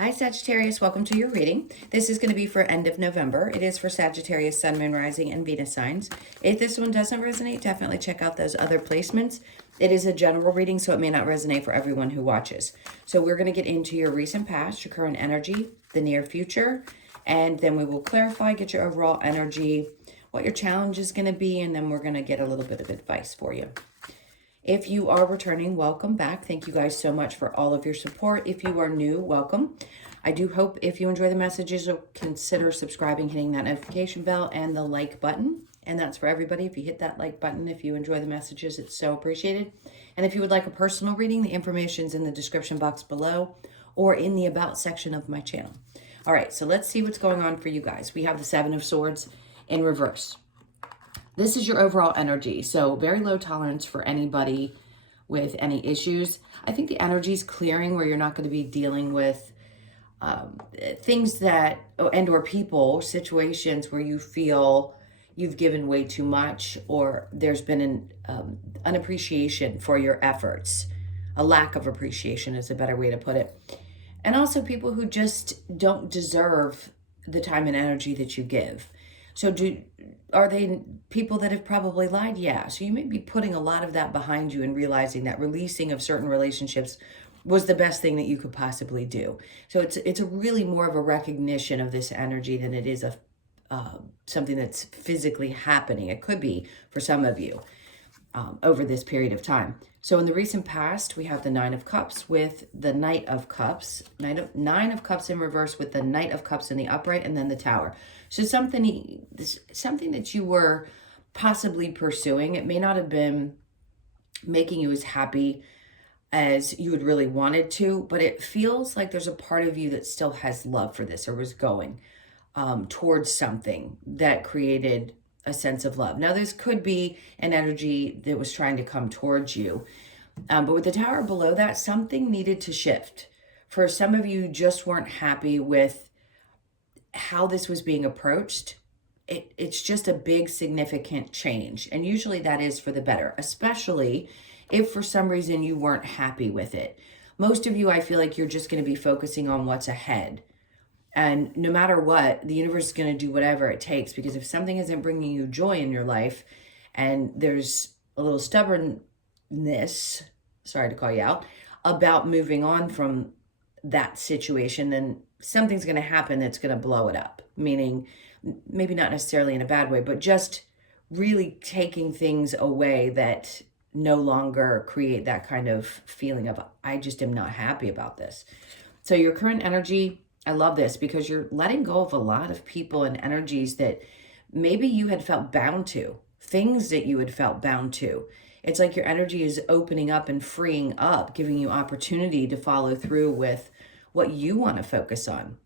Hi Sagittarius, welcome to your reading. This is going to be for end of November. It is for Sagittarius, Sun, Moon, Rising, and Venus signs. If this one doesn't resonate, definitely check out those other placements. It is a general reading, so it may not resonate for everyone who watches. So we're going to get into your recent past, your current energy, the near future, and then we will clarify, get your overall energy, what your challenge is going to be, and then we're going to get a little bit of advice for you. If you are returning, welcome back. Thank you guys so much for all of your support. If you are new, welcome. I do hope if you enjoy the messages, you'll consider subscribing, hitting that notification bell and the like button. And that's for everybody. If you hit that like button, if you enjoy the messages, it's so appreciated. And if you would like a personal reading, the information is in the description box below or in the About section of my channel. All right, so let's see what's going on for you guys. We have the Seven of Swords in reverse. This is your overall energy. So very low tolerance for anybody with any issues. I think the energy is clearing where you're not going to be dealing with things that, and or people, situations where you feel you've given way too much or there's been an appreciation for your efforts. A lack of appreciation is a better way to put it. And also people who just don't deserve the time and energy that you give. So are they people that have probably lied? Yeah. So you may be putting a lot of that behind you and realizing that releasing of certain relationships was the best thing that you could possibly do. So it's a really more of a recognition of this energy than it is something that's physically happening. It could be for some of you over this period of time. So in the recent past, we have the Nine of Cups with the Knight of Cups, Nine of Cups in reverse with the Knight of Cups in the upright, and then the Tower. So something that you were possibly pursuing, it may not have been making you as happy as you had really wanted to, but it feels like there's a part of you that still has love for this or was going towards something that created a sense of love. Now, this could be an energy that was trying to come towards you. But with the Tower below that, something needed to shift. For some of you, just weren't happy with how this was being approached. It's just a big, significant change. And usually that is for the better, especially if for some reason you weren't happy with it. Most of you, I feel like you're just going to be focusing on what's ahead. And no matter what, the universe is going to do whatever it takes, because if something isn't bringing you joy in your life and there's a little stubbornness, sorry to call you out, about moving on from that situation, then something's going to happen that's going to blow it up. Meaning, maybe not necessarily in a bad way, but just really taking things away that no longer create that kind of feeling of, I just am not happy about this. So your current energy, I love this because you're letting go of a lot of people and energies that maybe you had felt bound to, things that you had felt bound to. It's like your energy is opening up and freeing up, giving you opportunity to follow through with what you want to focus on.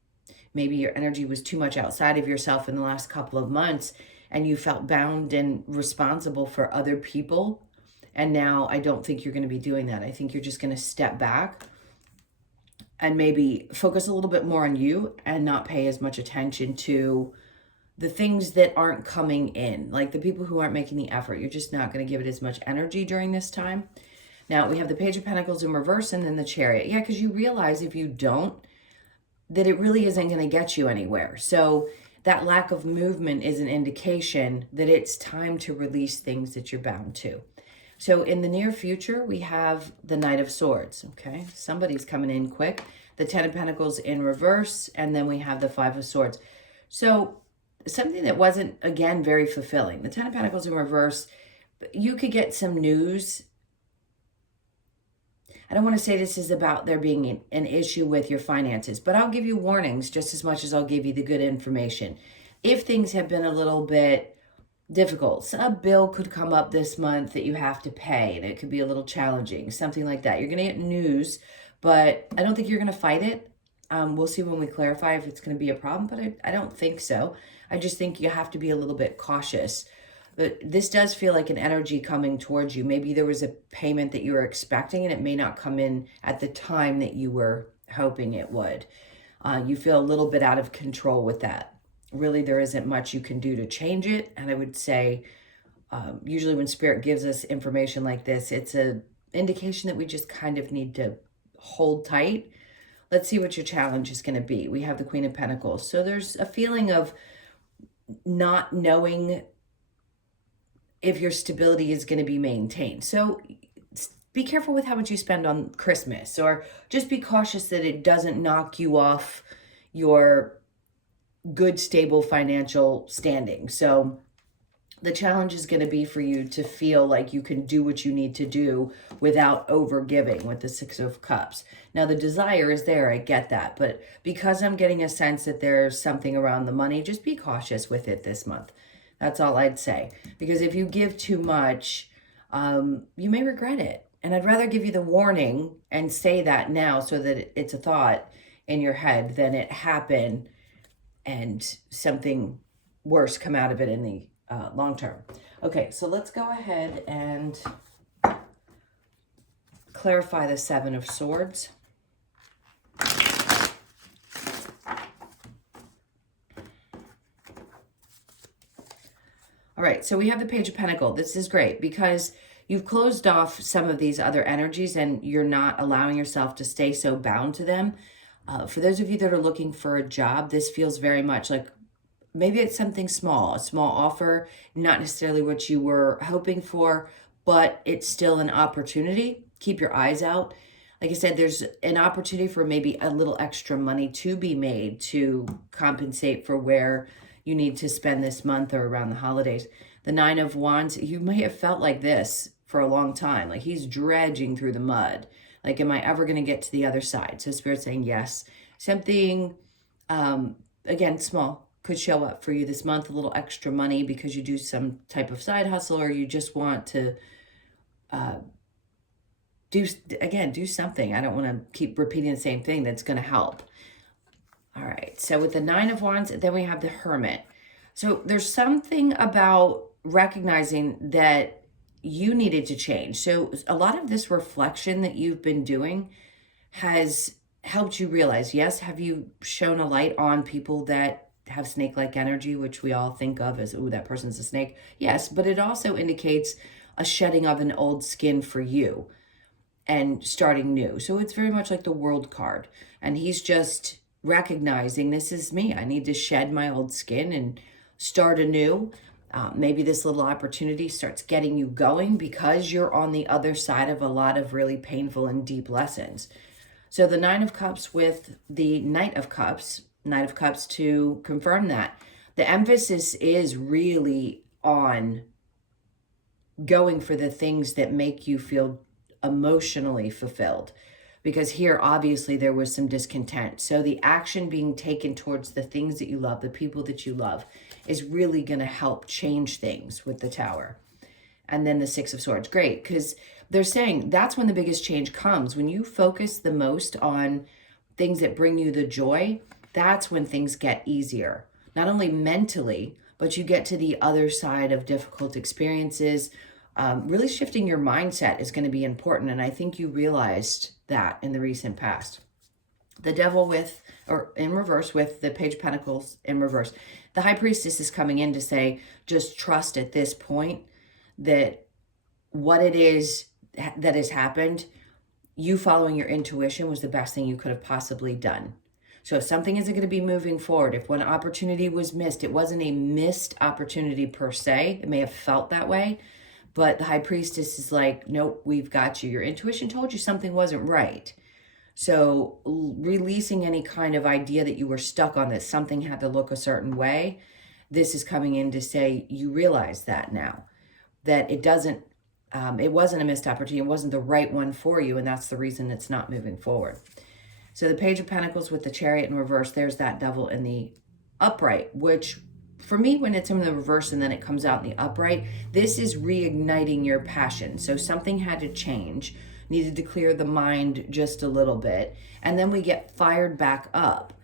Maybe your energy was too much outside of yourself in the last couple of months and you felt bound and responsible for other people. And now I don't think you're going to be doing that. I think you're just going to step back and maybe focus a little bit more on you and not pay as much attention to the things that aren't coming in, like the people who aren't making the effort. You're just not going to give it as much energy during this time. Now we have the Page of Pentacles in reverse and then the Chariot. Yeah, because you realize if you don't, that it really isn't going to get you anywhere. So that lack of movement is an indication that it's time to release things that you're bound to. So in the near future, we have the Knight of Swords, okay? Somebody's coming in quick. The Ten of Pentacles in reverse, and then we have the Five of Swords. So something that wasn't, again, very fulfilling. The Ten of Pentacles in reverse, you could get some news. I don't want to say this is about there being an issue with your finances, but I'll give you warnings just as much as I'll give you the good information. If things have been a little bit difficult, so a bill could come up this month that you have to pay, and it could be a little challenging, something like that. You're going to get news, but I don't think you're going to fight it. We'll see when we clarify if it's going to be a problem, but I don't think so. I just think you have to be a little bit cautious. But this does feel like an energy coming towards you. Maybe there was a payment that you were expecting, and it may not come in at the time that you were hoping it would. You feel a little bit out of control with that. Really, there isn't much you can do to change it. And I would say, usually when Spirit gives us information like this, it's an indication that we just kind of need to hold tight let's see what your challenge is going to be. We have the Queen of Pentacles. So there's a feeling of not knowing if your stability is going to be maintained. So be careful with how much you spend on Christmas, or just be cautious that it doesn't knock you off your good, stable financial standing. So the challenge is going to be for you to feel like you can do what you need to do without over giving with the Six of Cups. Now, the desire is there. I get that. But because I'm getting a sense that there's something around the money, just be cautious with it this month. That's all I'd say. Because if you give too much, you may regret it. And I'd rather give you the warning and say that now so that it's a thought in your head than it happen and something worse come out of it in the long term. Okay, so let's go ahead and clarify the Seven of Swords. All right, so we have the Page of Pentacles. This is great because you've closed off some of these other energies and you're not allowing yourself to stay so bound to them. For those of you that are looking for a job, this feels very much like maybe it's something small, a small offer, not necessarily what you were hoping for, but it's still an opportunity. Keep your eyes out. Like I said, there's an opportunity for maybe a little extra money to be made to compensate for where you need to spend this month or around the holidays. The Nine of Wands, you may have felt like this for a long time, like he's dredging through the mud. Like, am I ever going to get to the other side? So Spirit's saying yes. Something, again, small could show up for you this month, a little extra money because you do some type of side hustle or you just want to do something. I don't want to keep repeating the same thing that's going to help. All right, so with the Nine of Wands, then we have the Hermit. So there's something about recognizing that you needed to change. So a lot of this reflection that you've been doing has helped you realize, yes, have you shown a light on people that have snake-like energy, which we all think of as, oh, that person's a snake. Yes, but it also indicates a shedding of an old skin for you and starting new. So it's very much like the World card. And he's just recognizing, this is me. I need to shed my old skin and start anew. Maybe this little opportunity starts getting you going because you're on the other side of a lot of really painful and deep lessons. So the Nine of Cups with the Knight of Cups to confirm that. The emphasis is really on going for the things that make you feel emotionally fulfilled. Because here, obviously, there was some discontent. So the action being taken towards the things that you love, the people that you love, is really going to help change things with the Tower. And then the Six of Swords. Great, because they're saying that's when the biggest change comes. When you focus the most on things that bring you the joy, that's when things get easier. Not only mentally, but you get to the other side of difficult experiences. Really shifting your mindset is going to be important. And I think you realized that in the recent past. The Devil in reverse with the Page of Pentacles in reverse. The High Priestess is coming in to say, just trust at this point that what it is that has happened, you following your intuition was the best thing you could have possibly done. So if something isn't going to be moving forward, if one opportunity was missed, it wasn't a missed opportunity per se. It may have felt that way. But the High Priestess is like, nope, we've got you. Your intuition told you something wasn't right. So releasing any kind of idea that you were stuck on, that something had to look a certain way, this is coming in to say you realize that now. That it wasn't a missed opportunity. It wasn't the right one for you. And that's the reason it's not moving forward. So the Page of Pentacles with the Chariot in reverse, there's that Devil in the upright, which for me, when it's in the reverse and then it comes out in the upright, this is reigniting your passion. So something had to change, needed to clear the mind just a little bit. And then we get fired back up.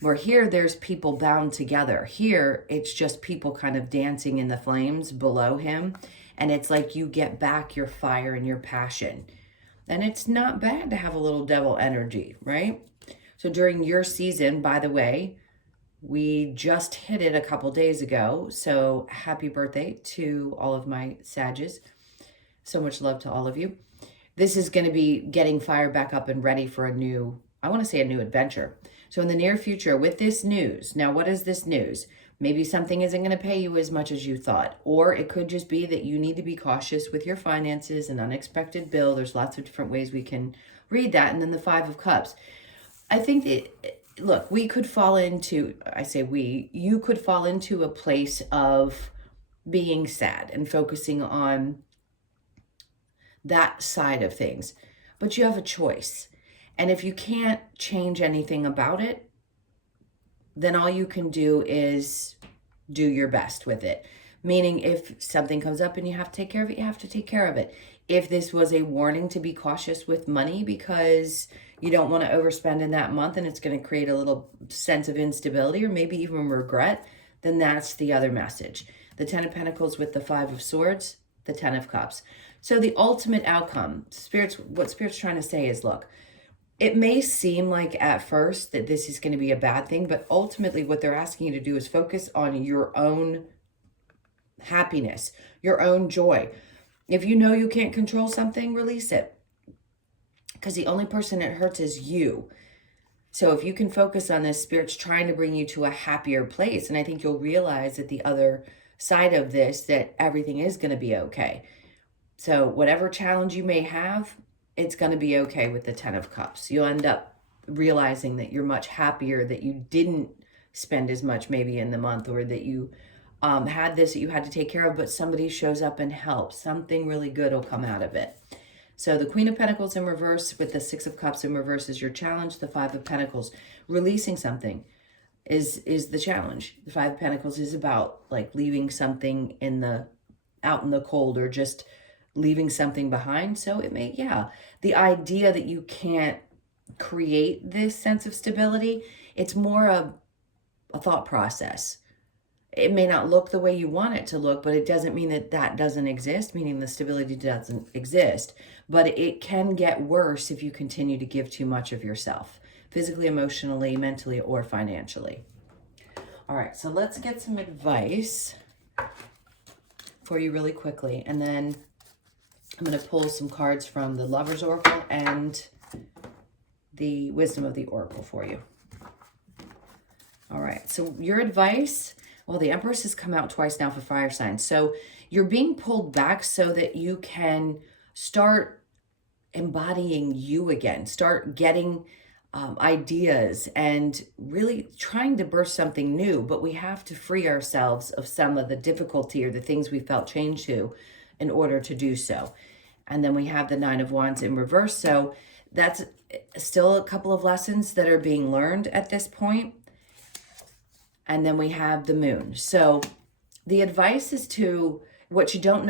Where here, there's people bound together. Here, it's just people kind of dancing in the flames below him. And it's like you get back your fire and your passion. And it's not bad to have a little devil energy, right? So during your season, by the way, we just hit it a couple days ago. So happy birthday to all of my Sages. So much love to all of you. This is going to be getting fired back up and ready for a new I want to say a new adventure. So in the near future with this news, now what is this news? Maybe something isn't going to pay you as much as you thought, or it could just be that you need to be cautious with your finances, an unexpected bill. There's lots of different ways we can read that. And then the Five of Cups. I think that, look, we could fall into, I say we, you could fall into a place of being sad and focusing on that side of things. But you have a choice. And if you can't change anything about it, then all you can do is do your best with it. Meaning if something comes up and you have to take care of it, you have to take care of it. If this was a warning to be cautious with money because you don't want to overspend in that month and it's going to create a little sense of instability or maybe even regret, then that's the other message. The Ten of Pentacles with the Five of Swords, the Ten of Cups. So the ultimate outcome, what Spirit's trying to say is, look, it may seem like at first that this is going to be a bad thing, but ultimately what they're asking you to do is focus on your own happiness, your own joy. If you know you can't control something, release it. Because the only person it hurts is you. So if you can focus on this, Spirit's trying to bring you to a happier place. And I think you'll realize at the other side of this that everything is going to be okay. So whatever challenge you may have, it's going to be okay with the Ten of Cups. You'll end up realizing that you're much happier that you didn't spend as much maybe in the month, or that you had this that you had to take care of, but somebody shows up and helps. Something really good will come out of it. So the Queen of Pentacles in reverse with the Six of Cups in reverse is your challenge. The Five of Pentacles, releasing something is the challenge. The Five of Pentacles is about like leaving something out in the cold, or just leaving something behind. So it may, the idea that you can't create this sense of stability, it's more a thought process. It may not look the way you want it to look, but it doesn't mean that that doesn't exist, meaning the stability doesn't exist. But it can get worse if you continue to give too much of yourself, physically, emotionally, mentally, or financially. All right, so let's get some advice for you really quickly. And then I'm going to pull some cards from the Lover's Oracle and the Wisdom of the Oracle for you. All right, so your advice, well, the Empress has come out twice now for fire signs. So you're being pulled back so that you can start embodying you again, start getting ideas and really trying to birth something new. But we have to free ourselves of some of the difficulty or the things we felt chained to in order to do so. And then we have the Nine of Wands in reverse. So that's still a couple of lessons that are being learned at this point. And then we have the Moon. So the advice is to, what you don't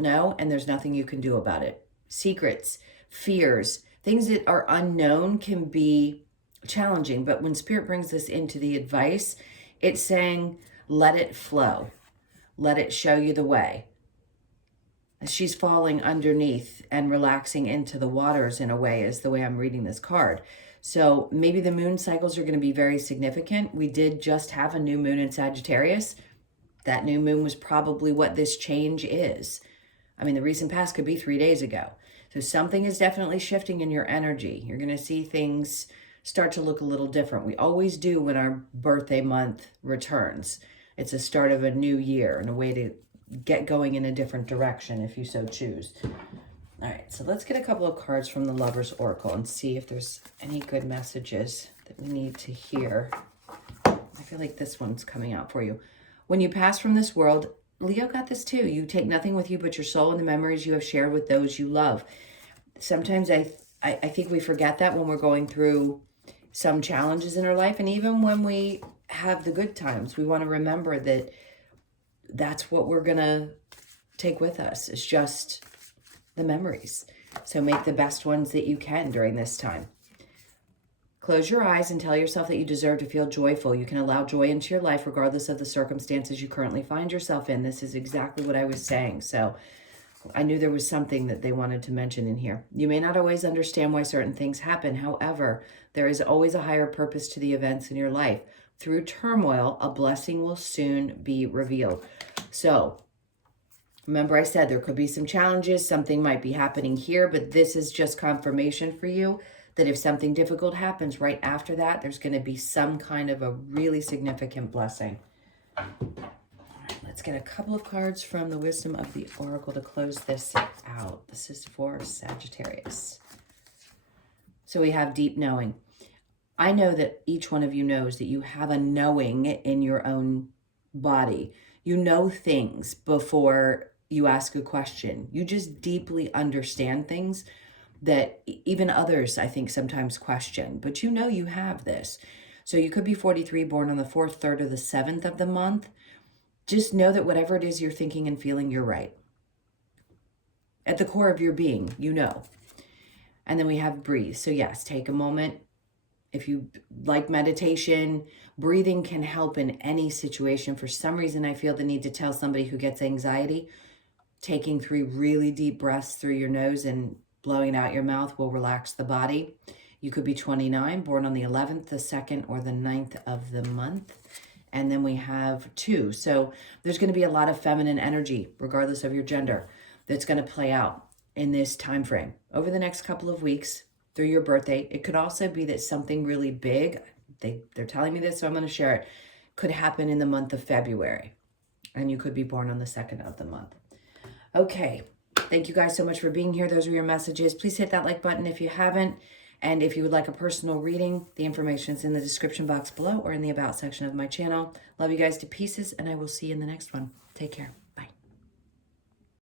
know, and there's nothing you can do about it. Secrets, fears, things that are unknown can be challenging. But when Spirit brings this into the advice, it's saying, let it flow. Let it show you the way. She's falling underneath and relaxing into the waters in a way, is the way I'm reading this card. So maybe the moon cycles are going to be very significant. We did just have a new moon in Sagittarius. That new moon was probably what this change is. I mean, the recent past could be 3 days ago. So something is definitely shifting in your energy. You're going to see things start to look a little different. We always do when our birthday month returns. It's a start of a new year and a way to get going in a different direction if you so choose. All right, so let's get a couple of cards from the Lover's Oracle and see if there's any good messages that we need to hear. I feel like this one's coming out for you. When you pass from this world, Leo got this too. You take nothing with you but your soul and the memories you have shared with those you love. Sometimes I think we forget that when we're going through some challenges in our life, and even when we have the good times, we want to remember that that's what we're gonna take with us. It's just the memories. So make the best ones that you can during this time. Close your eyes and tell yourself that you deserve to feel joyful. You can allow joy into your life regardless of the circumstances you currently find yourself in. This is exactly what I was saying. So I knew there was something that they wanted to mention in here. You may not always understand why certain things happen. However, there is always a higher purpose to the events in your life. Through turmoil, a blessing will soon be revealed. So remember I said there could be some challenges. Something might be happening here, but this is just confirmation for you that if something difficult happens right after that, there's going to be some kind of a really significant blessing. All right, let's get a couple of cards from the Wisdom of the Oracle to close this out. This is for Sagittarius. So we have deep knowing. I know that each one of you knows that you have a knowing in your own body. You know things before you ask a question. You just deeply understand things that even others, I think, sometimes question. But you know you have this. So you could be 43, born on the 4th, 3rd, or the 7th of the month. Just know that whatever it is you're thinking and feeling, you're right. At the core of your being, you know. And then we have breathe. So yes, take a moment. If you like meditation, breathing can help in any situation. For some reason, I feel the need to tell somebody who gets anxiety, taking 3 really deep breaths through your nose and blowing out your mouth will relax the body. You could be 29, born on the 11th, the 2nd, or the 9th of the month. And then we have 2. So there's going to be a lot of feminine energy, regardless of your gender, that's going to play out in this time frame over the next couple of weeks through your birthday. It could also be that something really big, they're telling me this, so I'm going to share it, could happen in the month of February. And you could be born on the 2nd of the month. Okay, thank you guys so much for being here. Those are your messages. Please hit that like button if you haven't. And if you would like a personal reading, the information is in the description box below or in the about section of my channel. Love you guys to pieces, and I will see you in the next one. Take care.